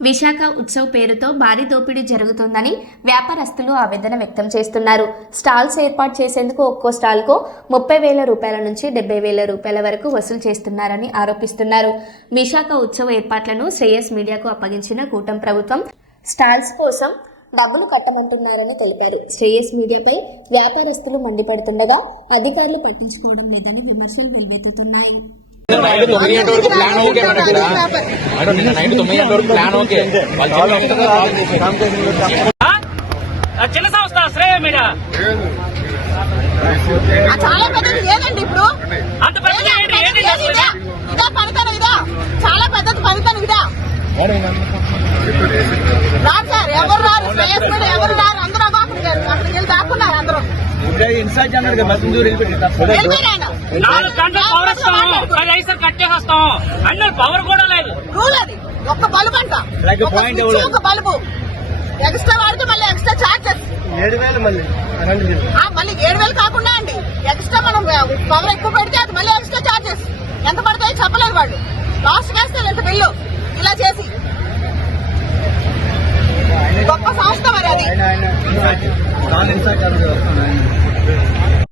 విశాఖ ఉత్సవ్ పేరుతో భారీ దోపిడీ జరుగుతుందని వ్యాపారస్తులు ఆవేదన వ్యక్తం చేస్తున్నారు. స్టాల్స్ ఏర్పాటు చేసేందుకు ఒక్కో స్టాల్కు ముప్పై వేల రూపాయల నుంచి డెబ్బై వేల రూపాయల వరకు వసూలు చేస్తున్నారని ఆరోపిస్తున్నారు. విశాఖ ఉత్సవ ఏర్పాట్లను శ్రేయస్ మీడియాకు అప్పగించిన కూటం ప్రభుత్వం స్టాల్స్ కోసం డబ్బులు కట్టమంటున్నారని తెలిపారు. శ్రేయస్ మీడియాపై వ్యాపారస్తులు మండిపడుతుండగా అధికారులు పట్టించుకోవడం లేదని విమర్శలు వెల్వెత్తుతున్నాయి. నైట్ తొమ్మిది గంటల వరకు ప్లాన్ ఓకే మేడం ఇక్కడ. మేడం నిన్న నైట్ తొమ్మిది గంటల వరకు ప్లాన్ ఓకే. వాళ్ళు చెప్పిన వెంటనే ఆ? చిన్న సంస్థ శ్రేయ మీడియా ఆ చాలా పెద్దది ఏదండి ఇప్పుడు? అంత పెద్దది ఏది ఇదా? పనితనం ఇదా? చాలా పెద్దది పనితనం ఇదా? రాదు సార్ ఎవరు రారు? శ్రేయస్ మీద ఎవరు రారు? అందరూ అక్కడికి అక్కడికి వెళ్ళి దాక్కున్నారు అందరూ. ఇన్ఛార్జ్ అన్నాడు కదా బస్ దూరం వెళ్ళిపోయారు ఆయన. నాలుగు గంటలు పవర్ ఇస్తాం పది ఐదు కట్టేస్తాం అన్నారు పవర్ కూడా లేదు. రూల్ అది. ఒక్క బల్బు అంట. ఒక బల్బు ఎక్స్ట్రా వాడితే మళ్ళీ ఎక్స్ట్రా చార్జెస్ ఏడు వేలు మళ్ళీ. మళ్ళీ ఏడు వేలు కాకుండా అండి. ఎక్స్ట్రా మనం పవర్ ఎక్కువ పెడితే అది మళ్ళీ ఎక్స్ట్రా చార్జెస్ ఎంత పడతాయో చెప్పలేదు వాళ్ళు. లాస్ట్ వేస్తారు ఎంత బిల్లు ఇలా చేసి. గొప్ప సంస్థ మరి అది.